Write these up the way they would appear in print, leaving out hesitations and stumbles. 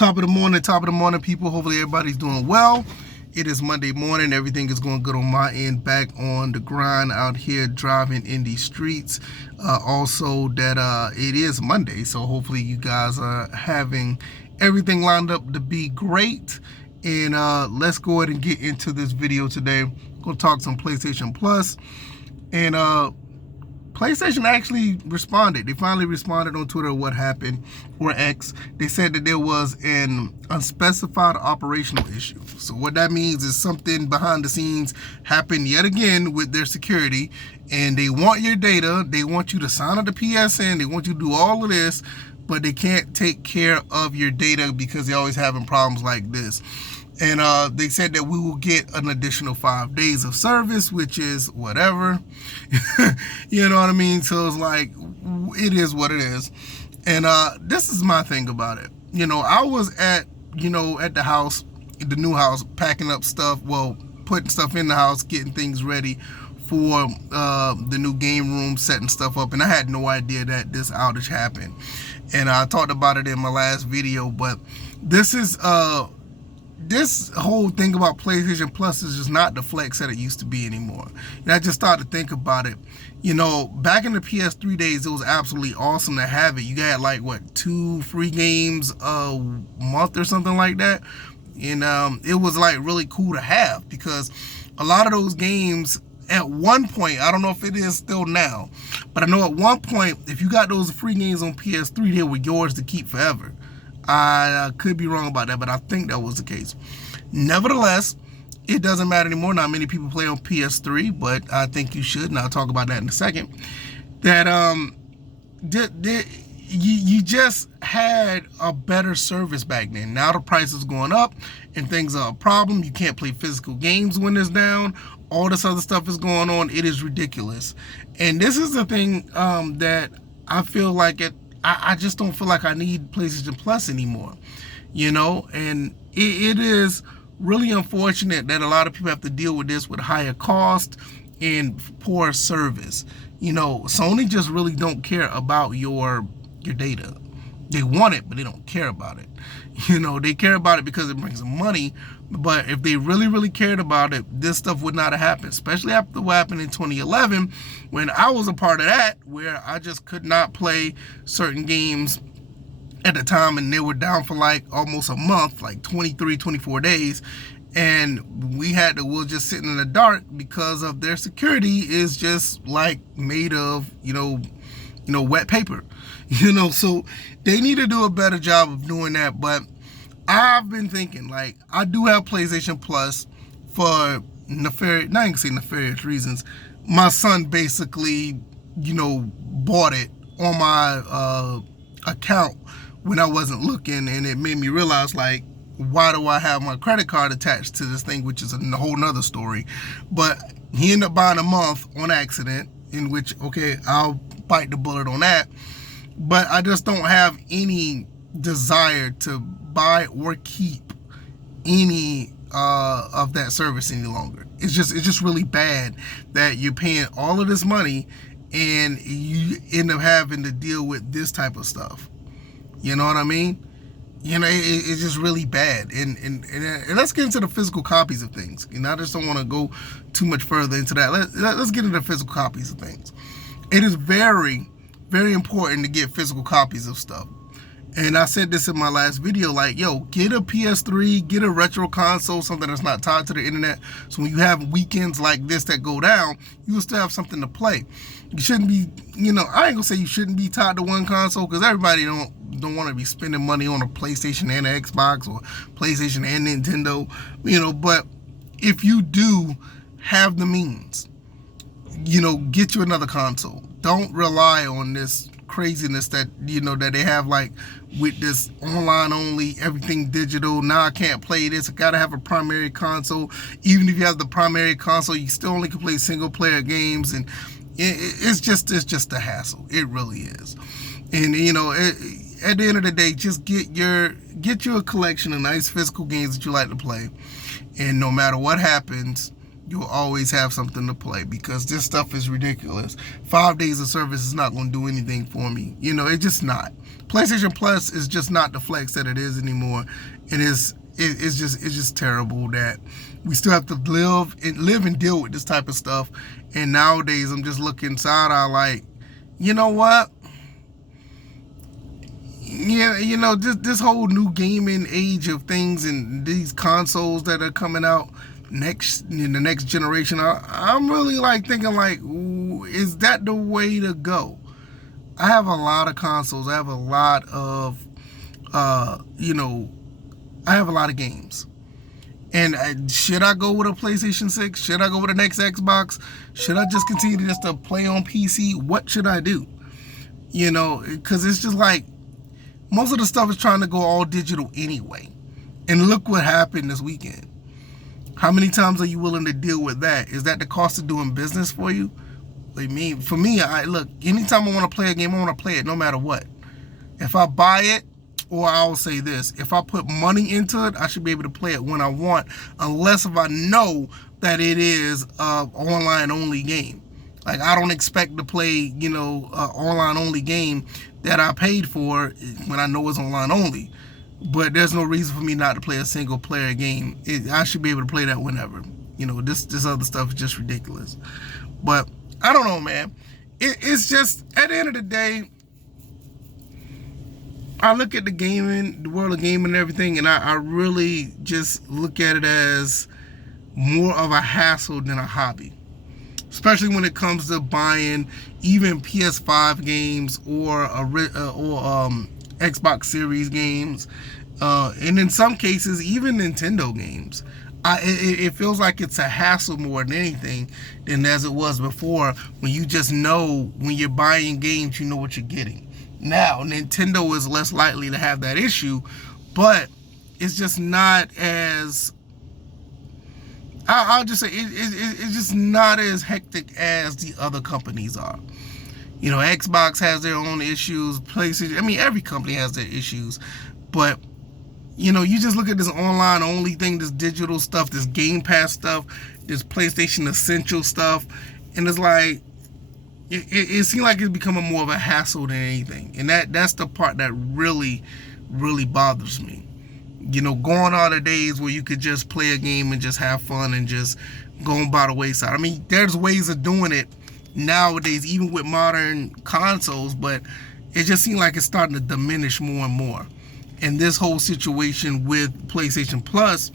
Top of the morning, people. Hopefully everybody's doing well. It is Monday morning. Everything is going good on my end. Back on the grind out here, driving in these streets. Also, that it is Monday, so hopefully you guys are having everything lined up to be great. And let's go ahead and get into this video today. I'm gonna talk some PlayStation Plus, and PlayStation actually responded. They finally responded on Twitter what happened, or X. They said that there was an unspecified operational issue. So what that means is something behind the scenes happened yet again with their security, and they want your data. They want you to sign up to PSN. They want you to do all of this, but they can't take care of your data because they're always having problems like this. And they said that we will get an additional 5 days of service, which is whatever. You know what I mean? So it's like, it is what it is. And this is my thing about it. You know, I was at the house, the new house, packing up stuff, well, putting stuff in the house, getting things ready for the new game room, setting stuff up. And I had no idea that this outage happened. And I talked about it in my last video, but this is... this whole thing about PlayStation Plus is just not the flex that it used to be anymore. And I just started to think about it. You know, back in the PS3 days, it was absolutely awesome to have it. You got like, what, 2 free games a month or something like that. And it was like really cool to have, because a lot of those games at one point, I don't know if it is still now, but I know at one point, if you got those free games on PS3, they were yours to keep forever. I could be wrong about that, but I think that was the case. Nevertheless, it doesn't matter anymore. Not many people play on PS3, but I think you should, and I'll talk about that in a second. That you just had a better service back then. Now the price is going up, and things are a problem. You can't play physical games when it's down. All this other stuff is going on. It is ridiculous. And this is the thing that I feel like I just don't feel like I need PlayStation Plus anymore, you know, and it is really unfortunate that a lot of people have to deal with this with higher cost and poor service. You know, Sony just really don't care about your data. They want it, but they don't care about it. You know, they care about it because it brings them money. But if they really, really cared about it, this stuff would not have happened, especially after what happened in 2011, when I was a part of that, where I just could not play certain games at the time, and they were down for like almost a month, like 23, 24 days. And we're just sitting in the dark because of their security is just like made of, you know, wet paper. You know, so they need to do a better job of doing that. But I've been thinking, like, I do have PlayStation Plus for nefarious reasons. My son basically, you know, bought it on my account when I wasn't looking, and it made me realize, like, why do I have my credit card attached to this thing, which is a whole nother story. But he ended up buying a month on accident, in which, okay, I'll bite the bullet on that. But I just don't have any desire to buy or keep any of that service any longer. It's just really bad that you're paying all of this money and you end up having to deal with this type of stuff. You know what I mean? You know, it's just really bad. And let's get into the physical copies of things. You know, I just don't want to go too much further into that. Let's get into the physical copies of things. It is very, very important to get physical copies of stuff. And I said this in my last video, like, yo, get a PS3, get a retro console, something that's not tied to the internet. So when you have weekends like this that go down, you will still have something to play. You shouldn't be, you know, I ain't gonna say you shouldn't be tied to one console, because everybody don't want to be spending money on a PlayStation and an Xbox, or PlayStation and Nintendo, you know. But if you do have the means, you know, get you another console. Don't rely on this craziness that, you know, that they have, like, with this online only, everything digital. Now I can't play this. I gotta have a primary console. Even if you have the primary console, you still only can play single player games, and it's just a hassle. It really is. And, you know, at the end of the day, just get you a collection of nice physical games that you like to play, and no matter what happens, you'll always have something to play, because this stuff is ridiculous. 5 days of service is not going to do anything for me. It's just not. PlayStation Plus is just not the flex that it is anymore. It's just terrible that we still have to live and deal with this type of stuff. And nowadays, I'm just looking side eye like, you know what? Yeah, this whole new gaming age of things and these consoles that are coming out in the next generation, I'm really like thinking like, is that the way to go? I have a lot of consoles. I have a lot of, I have a lot of games. And should I go with a PlayStation 6? Should I go with the next Xbox? Should I just continue just to play on PC? What should I do? Because it's just like, most of the stuff is trying to go all digital anyway. And look what happened this weekend. How many times are you willing to deal with that? Is that the cost of doing business for you? For me, look, anytime I want to play a game, I want to play it no matter what. If I buy it, or I'll say this, if I put money into it, I should be able to play it when I want, unless if I know that it is an online-only game. Like, I don't expect to play, an online-only game that I paid for when I know it's online-only. But there's no reason for me not to play a single-player game. I should be able to play that whenever. This other stuff is just ridiculous. But I don't know, man. It's just, at the end of the day, I look at the world of gaming and everything, and I really just look at it as more of a hassle than a hobby. Especially when it comes to buying even PS5 games or Xbox Series games, and in some cases even Nintendo games. It feels like it's a hassle more than anything than as it was before, when you just know when you're buying games, you know what you're getting. Now, Nintendo is less likely to have that issue, but it's just not as, I'll just say, it's just not as hectic as the other companies are. Xbox has their own issues, PlayStation, every company has their issues, but you just look at this online only thing, this digital stuff, this Game Pass stuff, this PlayStation Essential stuff, and it's like, it seems like it's becoming more of a hassle than anything. And that's the part that really, really bothers me. Going on the days where you could just play a game and just have fun and just going by the wayside. There's ways of doing it nowadays, even with modern consoles, but it just seems like it's starting to diminish more and more. And this whole situation with PlayStation Plus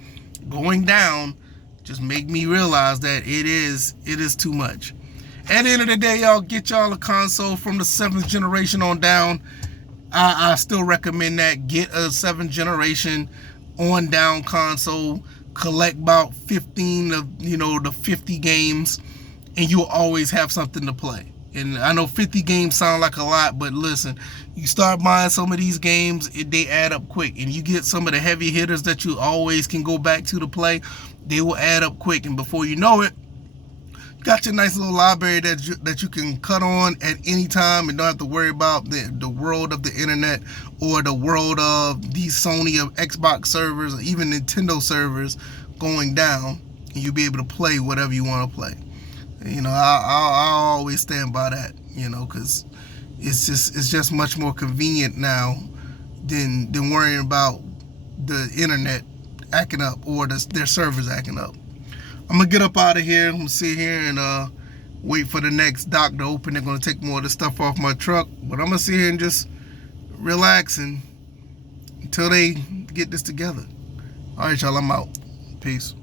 going down just make me realize that it is too much. At the end of the day, y'all, get y'all a console from the 7th generation on down. I still recommend that. Get a 7th generation on down console. Collect about 15 of, the 50 games, and you'll always have something to play. And I know 50 games sound like a lot, but listen, you start buying some of these games, they add up quick. And you get some of the heavy hitters that you always can go back to play, they will add up quick. And before you know it, got your nice little library that you can cut on at any time and don't have to worry about the world of the internet or the world of these Sony or Xbox servers or even Nintendo servers going down, and you'll be able to play whatever you want to play. I'll always stand by that, because it's just much more convenient now than worrying about the internet acting up or their servers acting up. I'm gonna get up out of here. I'm gonna sit here and wait for the next dock to open. They're gonna take more of the stuff off my truck, but I'm gonna sit here and just relax until they get this together. All right, y'all, I'm out. Peace.